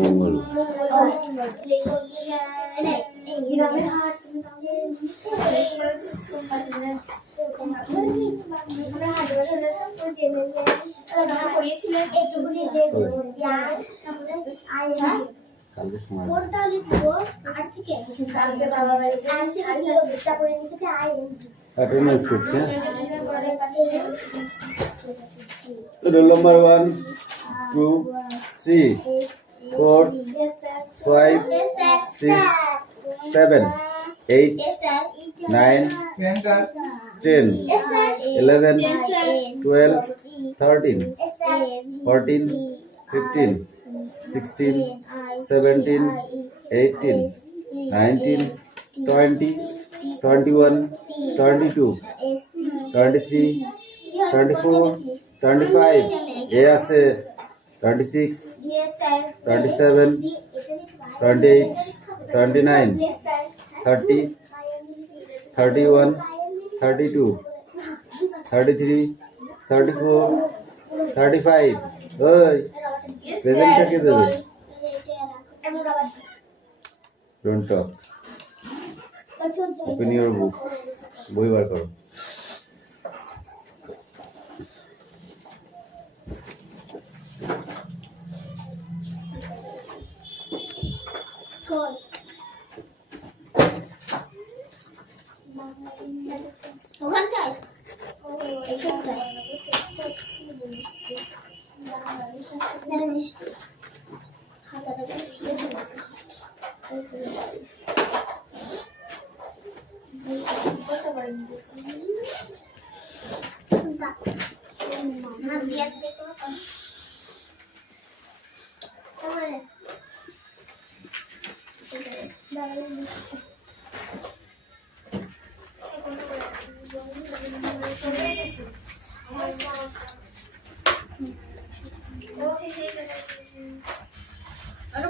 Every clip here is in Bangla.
মঙ্গল অ্যাটেন্ডেন্স করছে। রোল নাম্বার 1 2 3 4 5 6 7 8 9 10 11 12 13 14 15 16 17 18 19 20 21 22 23 24 25 এ আছে 26 27 28 29 30 31 32 33 34 35 ওই প্রেজেন্টটা কে দেবে? Don't talk. ওপেন ইওর বুক। বই বার করো।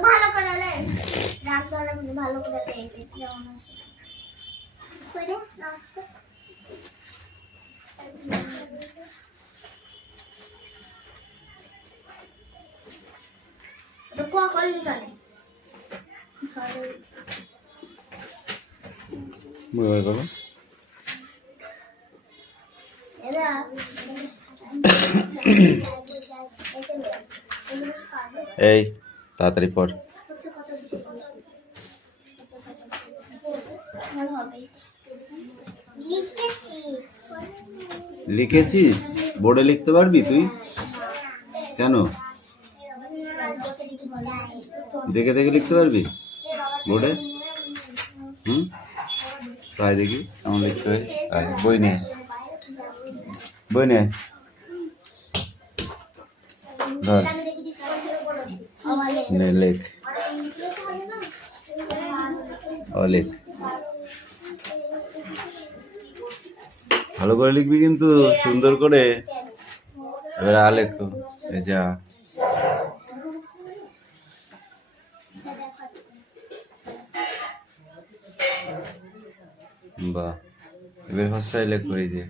ভালো করে রাগ ভালো করে যেমন এই তাড়াতাড়ি পড়। লিখেছিস? বোর্ডে লিখতে পারবি তুই? কেন? দেখে দেখে লিখতে পারবি বোর্ডে? তাই দেখি কেমন লিখতে হয়। বই নিয়ে বই নিয়ে ধর লেখ লেখ ভালো করে লিখবি কিন্তু সুন্দর করে। এবার লেখো যা বাহ। এবার ভাষায় লেখো এই যে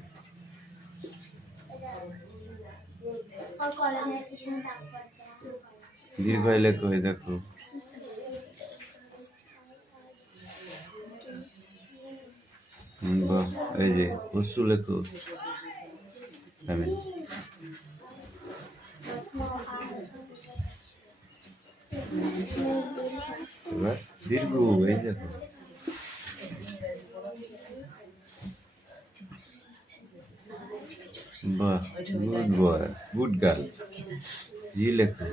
দীর্ঘায় লেখো এই দেখো বাহ। এই যে হস্য লেখো আমি এবার দীর্ঘ এই দেখো বাহ। Good boy good girl. G লেখো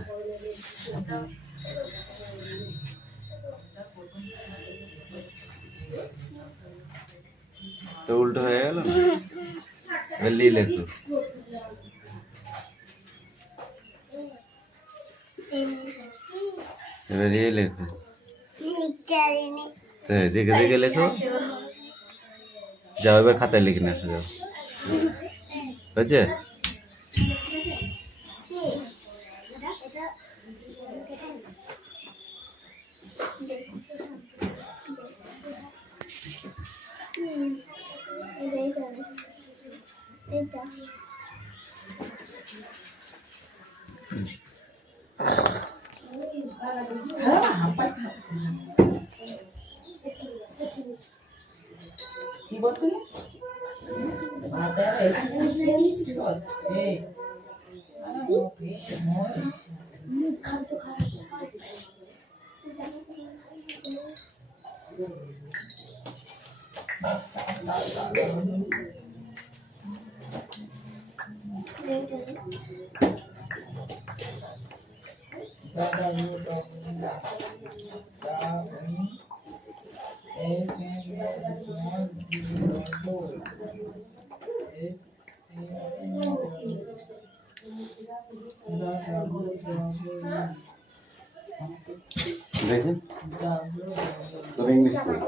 তো উল্টো হয়ে গেল। লি লেখো এবার এ লেখো দেখে দেখে লেখো। যাও এবার খাতায় লিখে নিয়ে আসো যাও। হয়েছে? কি বলছিস? আটা এসে মিষ্টি বল এই দেখি তোর ইংলিশ কই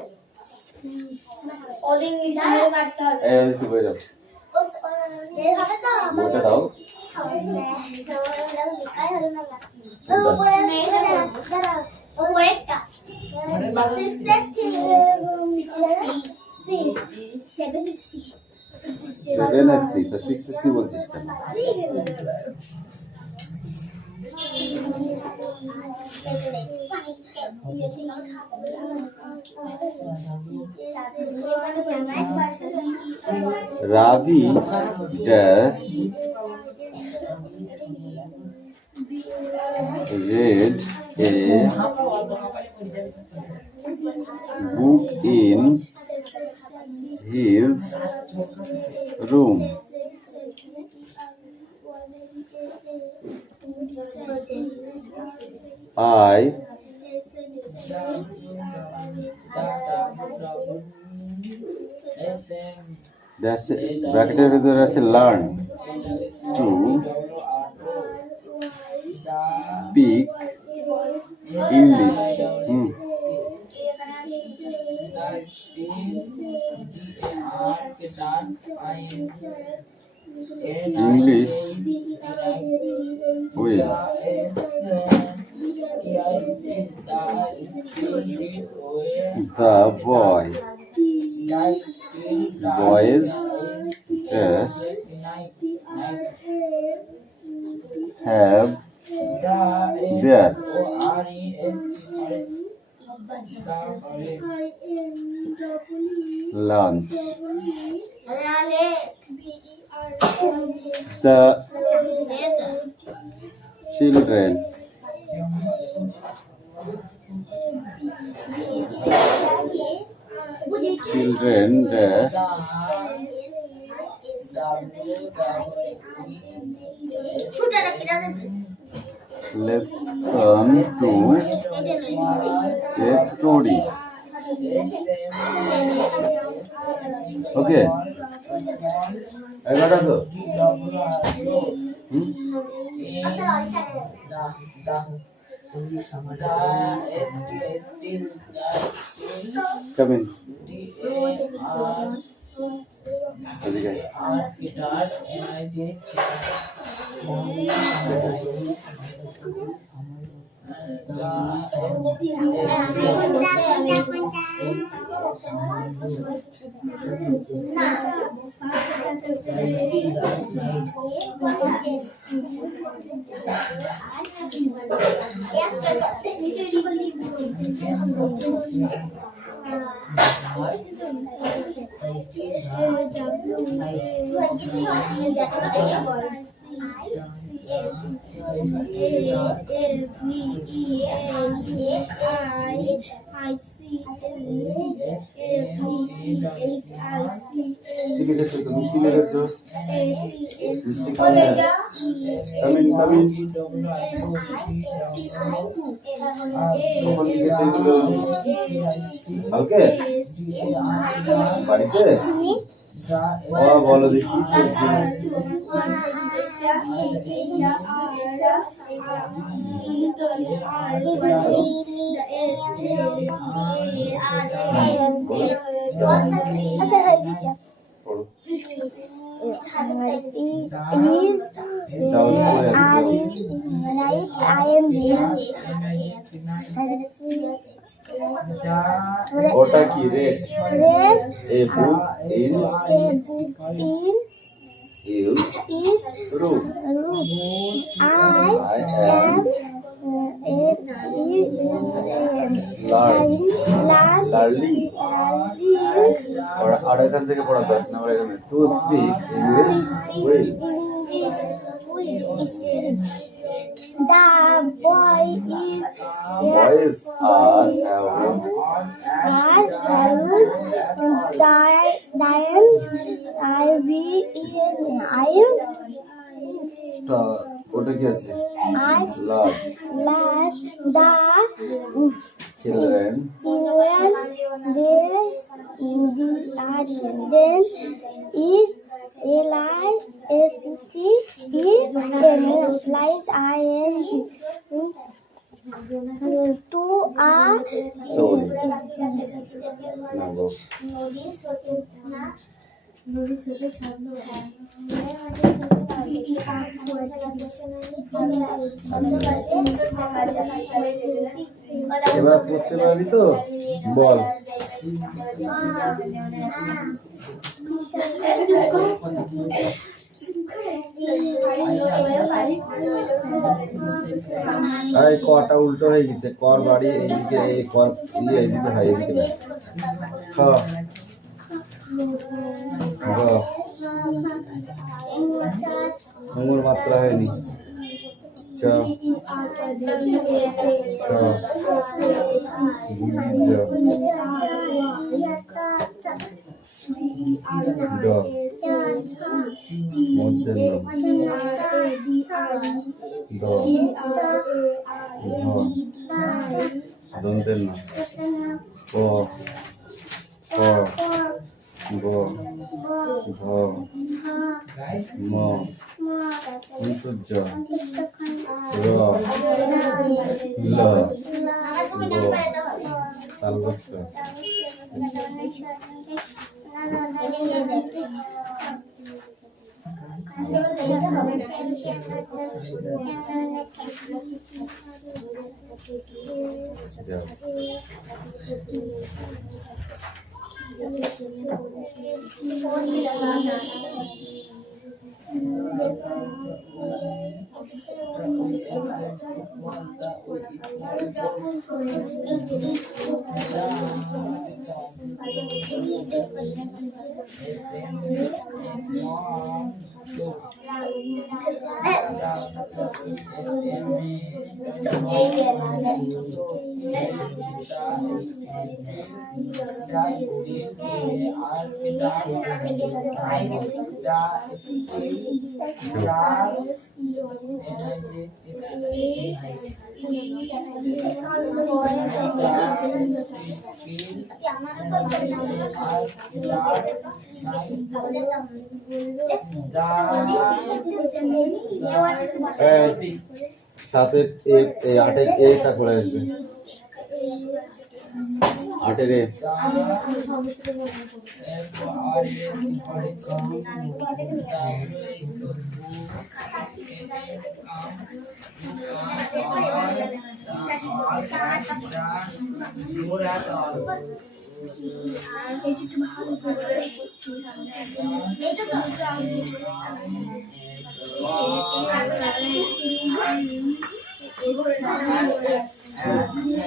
ওদের ইংলিশ আমাকে কাটতে হবে এই তুই বই যাও হবে তো বইটা দাও সেভেন এসসি তো 6 এসসি বলছিস কেন Ravi does read a book in his room. I that's ব্র্যাকেটের ভিতরে আছে learn to speak English. English will the boys just have their lunch. The children dash listen to a story. Okay. I got it. Come in. Okay. বাড়িতে বলো দেখি ওটা কি red A book in is room I am learning আর এখান থেকে পড়া দরকার না এখানে to speak English well The boys are ওটা কি আছে last the children then is a line lines ing to a এবার পড়তে পারবি তো বল এই কটা উল্টো হয়ে গেছে কর বাড়ি এইদিকে এই কর এইদিকে হয় এইদিকে খ ঙর মাত্রা হয়নি চ ড মধ্যে দ দন্তের না ক ক গ ঘ ম সূর্য র ল গ তালবস্য সাথে আটের এটা করে আসবে আটের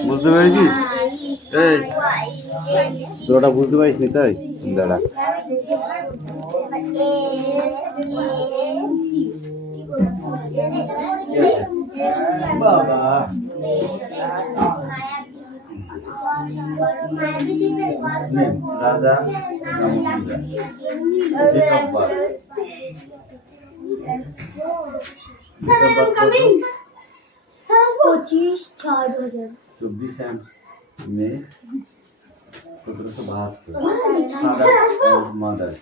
বুঝতে পেরেছিস এই তোরা বুঝতে পারিস নি তাই দাঁড়া বাবা রাজা पच्चीस 24 মে 1772 মাদার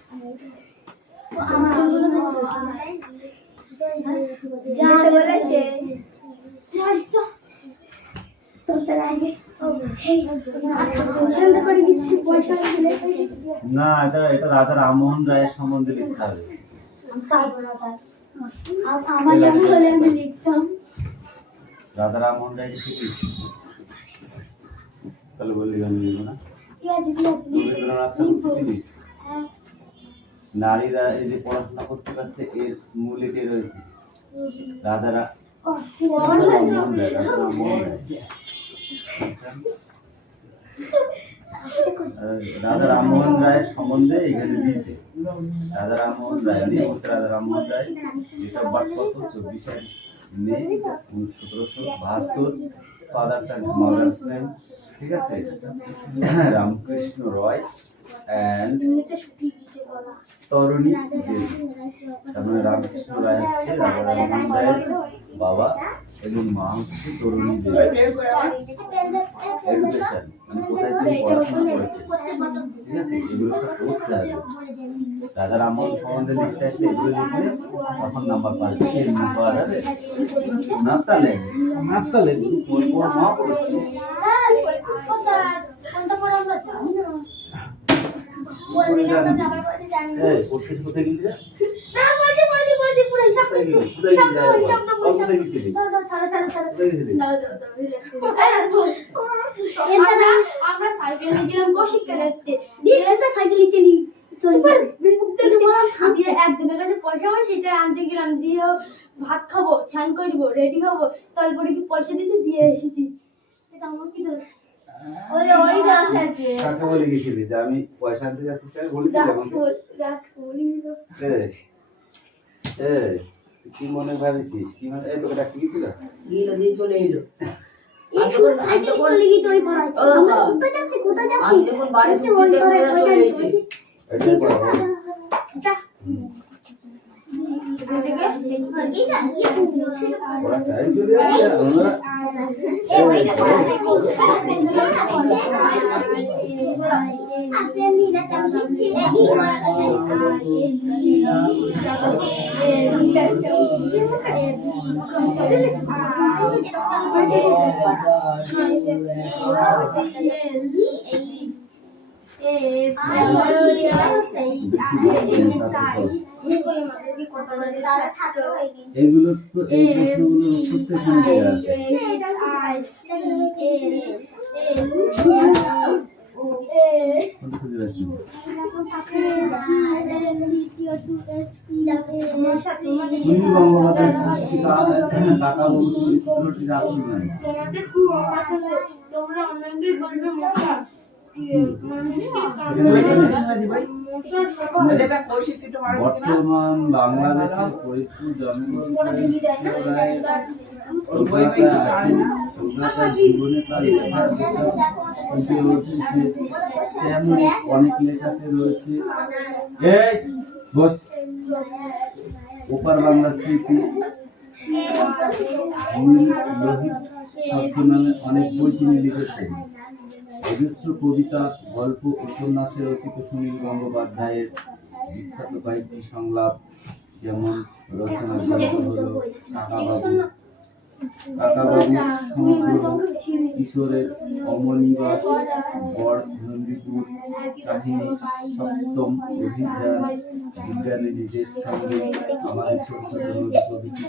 না এটা রাজা রামমোহন রায়ের সম্বন্ধে লিখতে হবে আমার নাম হলে আমি লিখতাম রাধা রামমোহন রায় শিখিস তাহলে বললি আমি লিখবো না ঠিক আছে ঠিক আছে রবীন্দ্রনাথ ঠাকুর শিখিস হ্যাঁ নারীরা এই যে পড়াশোনা করতে পারছে এর মূলে কে রয়েছে রাধা রামমোহন রায় রাধা রামমোহন রায় রাধা রামমোহন রায়ের সম্বন্ধে এখানে দিয়েছে রাধা রামমোহন রায় নিয়মিত Radha Rammohan Roy date of birth কত 24 মে 1772 ফাদার্স অ্যান্ড মাদার্স নেম ঠিক আছে রামকৃষ্ণ রয় অ্যান্ড তরুণী দেবী তার মানে রামকৃষ্ণ রায় হচ্ছে রাধা রামমোহন রায়ের বাবা এবং মা হচ্ছে তরুণী দেবী এডুকেশন মানে কোথায় তিনি পড়াশোনা করেছেন ঠিক আছে এগুলো সব করতে হবে রাধা রামমোহন সম্বন্ধে লিখতে আসলে এগুলো লিখলে তখন নাম্বার পাচ্ছে এমনি পাওয়া যাবে নাস্তা লেগে কোথায় গেলি আমরা সাইকেল গেলাম কৌশিককে দেখতে দিয়ে সাইকেলে চলি দিয়ে একজনের কাছে পয়সা হয় সেটা আনতে গেলাম দিয়ে ভাত খাবো স্নান করবো রেডি হবো তারপরে কি পয়সা দিতে দিয়ে এসেছি এটা আমার কি দোষ ওই ওরই দোষ আছে কাকে বলে গেছিলি যে আমি পয়সা আনতে যাচ্ছি স্যার বলেছিলাম কি মনে ভাবিছিস কি মানে এই তোকে ডাকতে গেছিল দিয়ে চলে এলো সাইকেল চলে গিয়ে ওই পড়াই আমরা কোথায় যাচ্ছি আমি যখন বাড়ি ঢুকতে চলে এসেছি এটাই পড়াবো ওরা টাইম চলে আসছে আমরা এগুলো তো এই প্রশ্নগুলো প্রত্যেকখানে দেওয়া আছে খুঁজে রাখি সুনীল গঙ্গোপাধ্যায়ের সৃষ্টি কাকা বাবু চরিত্রটির আসল নাম বর্তমান বাংলাদেশের ফরিদপুর জন্মগ্রহণ তেমন অনেক লেখাতে রয়েছে এই বস ওপার বাংলা স্মৃতি লোহিত শব্দ নামে অনেক বই তিনি লিখেছেন অজস্র কবিতা গল্প উপন্যাসে রচিত সুনীল গঙ্গোপাধ্যায়ের বিখ্যাত কয়েকটি সংলাপ যেমন রচনার জন্ম হল কাকাবাবু সমগ্র কিশোরের অমনিবাস বড় নন্দীপুর কাহিনী সপ্তম অভিযান বিজ্ঞানী নিজের সঙ্গে আমাদের ছোট ছোট নদী প্রভৃতি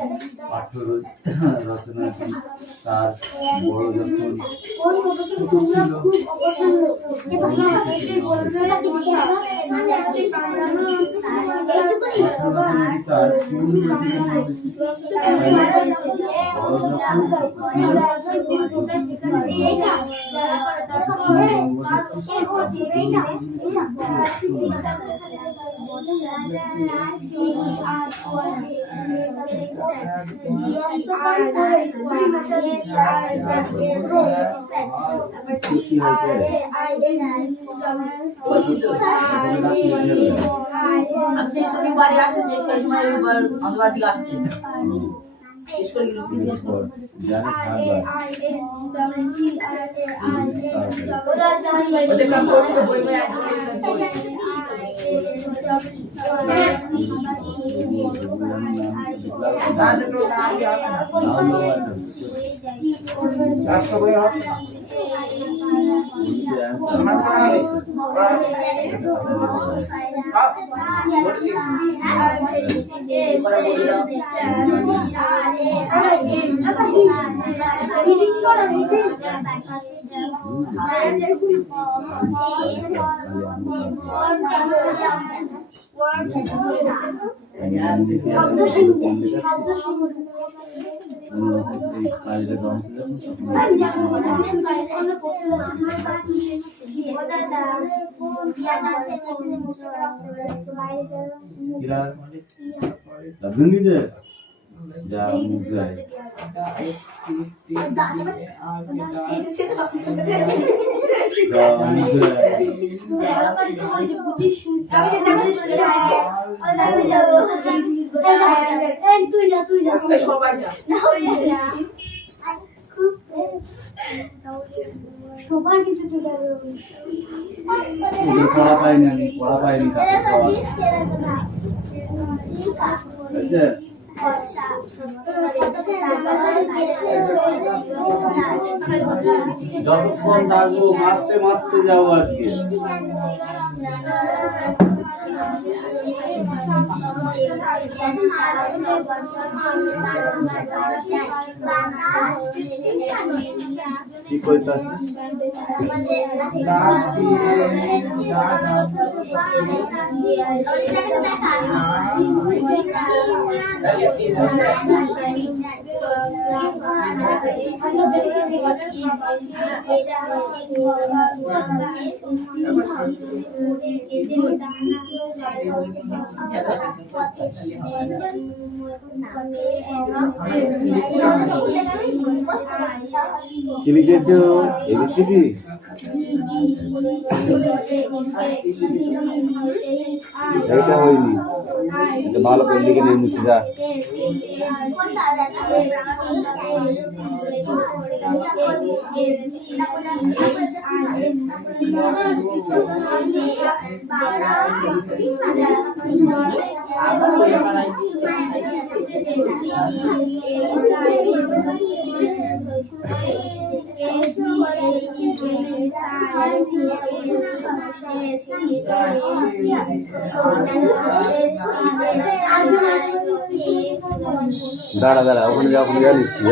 পাঠ্য রচনাটি তার বড় যখন ছোট ছিল তার বাড়ি আসেন যে সেই সময় আমাদের বাড়ি থেকে আসছেন সবার কিছু পড়া পাইনি আমি, পড়া পাইনি যতক্ষণ থাকবো মারতে মারতে যাও আজকে। কি কইতাছিস? কি লিখেছো? এবিসিডি? এটা হয়নি, এটা ভালো করে লিখে নেই মুছে যা। দাঁড়া দাঁড়া, ওখানে যা ওখানে যা নিচ্ছি।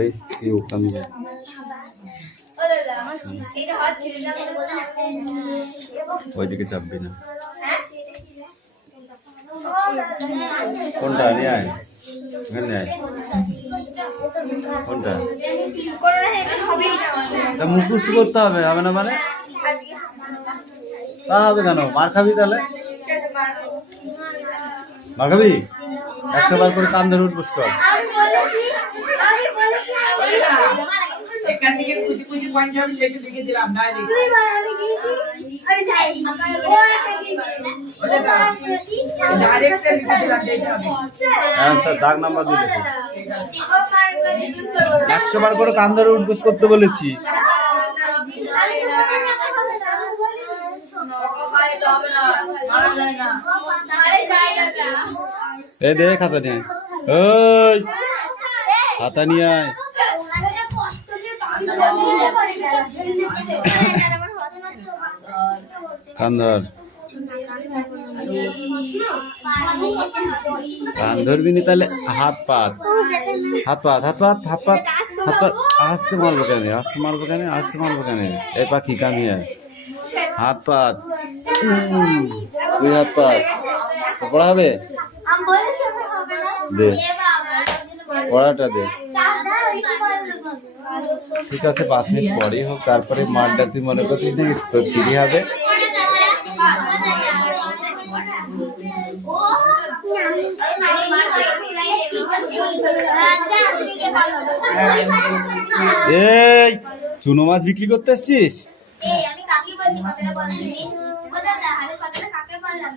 এই কি ওখানে ওইদিকে চাপবি না। কোনটা নিয়ে আয়, এখানে আয়। কোনটা? তা মুখস্থ করতে হবে, হবে না মানে? তা হবে কেন? মার খাবি তাহলে? মার খাবি? 100 বার করে কান ধরে উঠবস কর। এখান থেকে খুঁজি খুঁজি পয়েন্ট আমি সেটা লিখে দিলাম ডাইরেক্ট। ডাইরেক্ট লিখে দিলাম আচ্ছা, দাগ নাম্বার দিয়ে দেখো। 100 বার করে কান ধরে উঠবস করতে বলেছি। এই দে খাতা নিয়ে আয়। ওই খাতা নিয়ে আয়। কান ধর, কান ধরবি নি তাহলে হাত পাত, হাত পাত, হাত পাত, হাত পাত, হাত পাত। আসতে মারবো কেন, আসতে মারবো কেন, আসতে মারবো কেন? এই পাখি কামি হয়। হাত পাত, তুই হাত পাত। পড়া হবে? দে পড়াটা দে। ঠিক আছে, 5 মিনিট পরেই হোক, তারপরে মারটা তুই মনে করছিস নাকি তোর ফ্রি হবে? এই চুনো মাছ বিক্রি করতে এসছিস? আমি কাকে বলছি কথাটা বল দিদি। ও দাদা আমি কথাটা কাকে বললাম?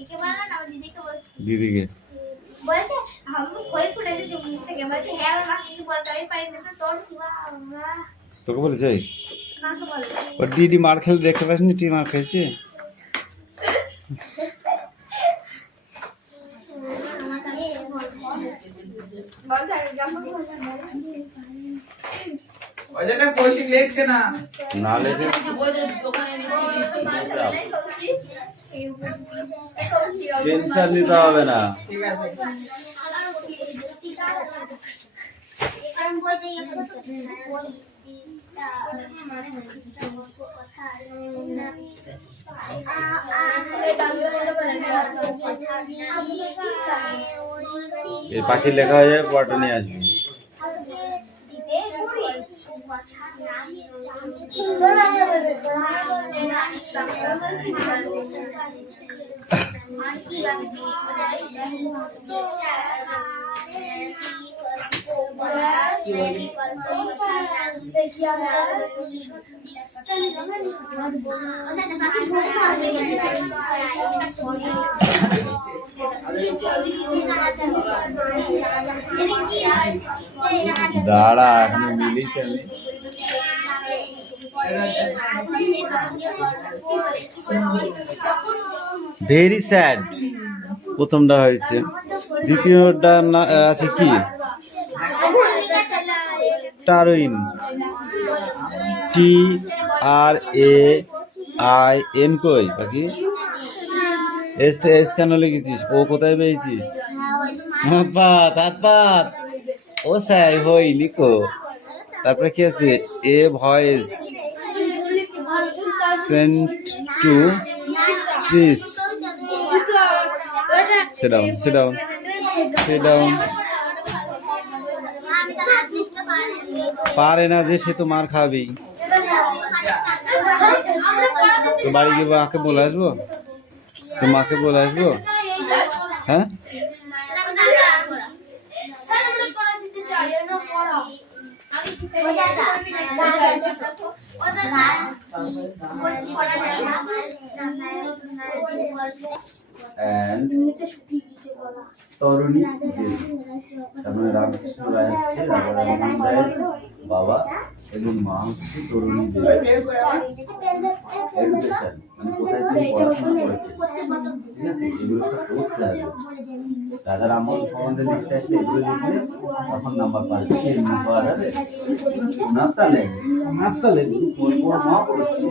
একে বললাম না দিদিকে বলছি। দিদিকে বলছে আমি কই ফুটে দিয়েছি মুখ থেকে বলছে হ্যাঁ আমার মা কিছু বলতে পারি না তো তোর কি আমরা তোকে বলেছে? কাকে বল ওর দিদি মার খেলে দেখতে পাসনি? তুই মার খেয়েছি? ওই জন্য কৌশিক লেখছে না। না লেখে দোকানে টেনশন নিতে হবে না। ঠিক আছে। এই পাখি লেখা হয়ে যাবে, পড়াটা নিয়ে আসবি। দাঁড়া, এখনো মিলিয়েছি আমি। ভেরি স্যাড প্রথমটা হয়েছে, দ্বিতীয়টা আছে কি টারউইন, TRAIN কই বাকি এস কেন লিখেছিস? ও কোথায় পেয়েছিস? হাত পাত ও স্যার হই লিখো। তারপরে কি আছে? A voice sent to please sit down পারে না যে সে তো মার খাবেই। তো বাড়ি গিয়ে মাকে বলে আসবো, তো মাকে বলে আসবো। হ্যাঁ তরুণী তার মানে রামকৃষ্ণ রায় হচ্ছে রাজা রামমোহন রায়ের বাবা এবং মা হচ্ছে তরুণী দেবী। এডুকেশন মানে কোথায় তিনি পড়াশোনা করেছেন, ঠিক আছে, এগুলো সব পড়তে হবে। রাজা রামমোহন সম্বন্ধে লিখতে আসলে এগুলো লিখলে তখন নাম্বার পাওয়া যাবে। নাস্তা লেগে মা পড়েছে।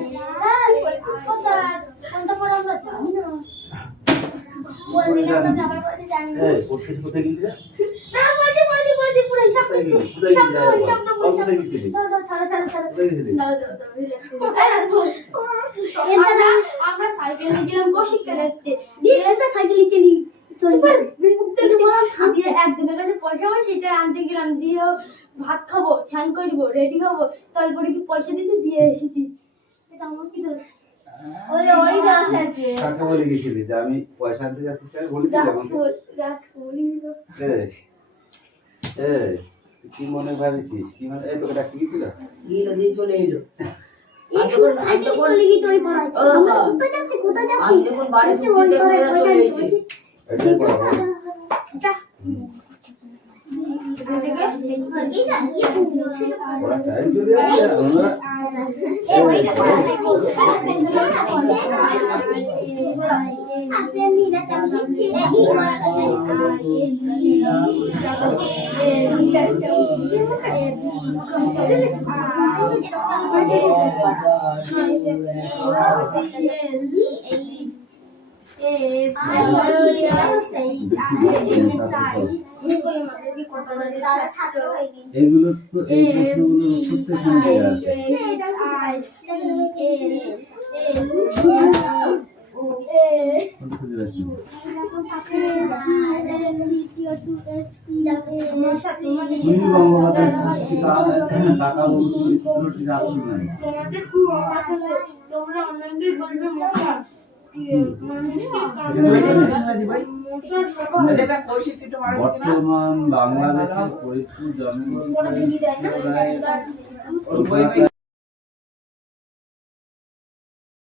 কোথায় গেলি? আমরা সাইকেল নিয়ে গেলাম কৌশিককে দেখতে। একজনের কাছে পয়সা হয় সেটা আনতে গেলাম, দিয়ে ভাত খাবো, স্নান করবো, রেডি হবো, তারপরে কি পয়সা দিতে দিয়ে এসেছি। এটা আমার কি দোষ? কাকে বলে গেছিলি যে আমি পয়সা আনতে যাচ্ছি? বলেছিলাম কি মনে ভাবিছিস? কি মানে এই তোকে ডাকতে গেছিল? চলে এলো। এগুলো তো এই প্রশ্নগুলো প্রত্যেকদিন বঙ্গমাতার সৃষ্টি কাকা চরিত্রটির আসল নাই। তোমাকে খুব পছন্দ, তোমরা অনেকেই বলবে মজা। মানুষকে ইংরেজি বই মশার সভা যেটা কৌশিক একটু মারো কিনা বর্তমান বাংলাদেশের ফরিদপুর জন্মগ্রহণ করেন ওই বই